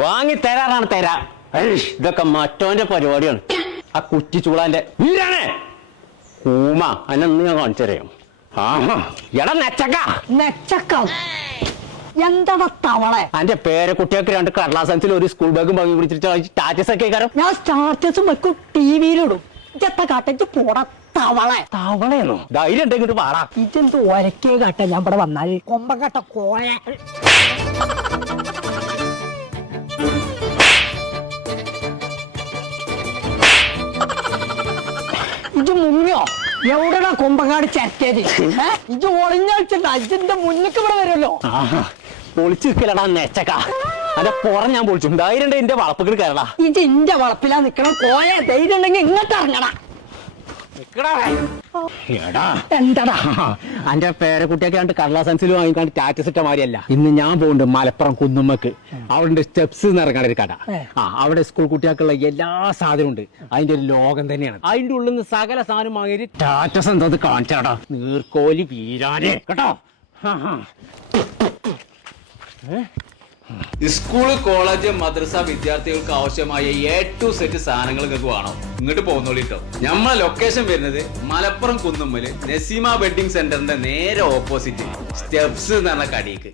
വാങ്ങി തരാറാണ് തരാ. ഇതൊക്കെ മറ്റോന്റെ പരിപാടിയാണ്. ആ കുറ്റി ചൂളാന്റെ വീരാണേ കൂമ അന്നൊന്ന് ഞാൻ കാണിച്ചറിയാം. എടാ നെച്ചക്ക എന്താ തവളെ അന്റെ പേരക്കുട്ടിയൊക്കെ 2 കടലാസത്തിൽ ഒരു സ്കൂൾ ബാഗും വാങ്ങി പിടിച്ചിട്ട് സ്റ്റാറ്റസ് ഒക്കെ കാരണം ഞാൻ സ്റ്റാറ്റസും വെക്കും ടിവിയിലിടും. ഇജത്ത കാട്ടേക്ക് പോട തവളെ. തവളയാണോ? ധൈര്യം ഉണ്ടെങ്കിൽ പാടാ. ഇതെന്ത് ഒരക്കേ കാട്ട ഞാൻ ഇവിടെ വന്നാല് കൊമ്പക്കട്ട കോഴ. ഇജ് മുങ്ങിയോ? എവിടെടാ കൊമ്പങ്ങാട് ചരക്കേത്? ഇജ് ഒളിഞ്ഞാഴ്ചണ്ട അജിന്റെ മുന്നിക്ക് ഇവിടെ വരുമല്ലോ. പൊളിച്ചു നിൽക്കലടാ നെച്ചക്ക. അന്റെ പുറം ഞാൻ പൊളിച്ചു. ധൈര്യം ഉണ്ട് എന്റെ വളപ്പുകൾ കയറടാ. ഇജ് ഇന്റെ വളപ്പിലാ നിക്കണം കോയ. ധൈര്യം ഉണ്ടെങ്കിൽ ഇങ്ങോട്ട് ഇറങ്ങടാ. എന്താടാ അന്റെ പേരക്കുട്ടിയൊക്കെ 2 കടലാസൻസിൽ വാങ്ങിക്കാണ്ട് സ്റ്റാറ്റസ് ഇട്ട മാതിരിയല്ല. ഇന്ന് ഞാൻ പോകുന്നുണ്ട് മലപ്പുറം കുന്നുമ്മക്ക്. അവിടെ സ്റ്റെപ്സ് ഇറങ്ങണ ഒരു കട. അവിടെ സ്കൂൾ കുട്ടികൾക്കുള്ള എല്ലാ സാധനവും ഉണ്ട്. അതിന്റെ ഒരു ലോകം തന്നെയാണ്. അതിന്റെ ഉള്ളിൽ നിന്ന് സകല സാധനം വാങ്ങിയിട്ട് സ്റ്റാറ്റസ് എന്താ കാണിച്ചാടാ. നീർക്കോലി വീരാനെ കേട്ടോ. സ്കൂള് കോളേജ് മദ്രസ വിദ്യാർത്ഥികൾക്ക് ആവശ്യമായ A to Z സാധനങ്ങൾ നിങ്ങൾക്ക് വേണം. ഇങ്ങോട്ട് പോകുന്നോളിട്ടോ. നമ്മളെ ലൊക്കേഷൻ വരുന്നത് മലപ്പുറം കുന്നുമ്മല് നസീമ വെഡിങ് സെന്ററിന്റെ നേരെ ഓപ്പോസിറ്റ് സ്റ്റെപ്സ് എന്ന് പറഞ്ഞ കടയിക്ക്.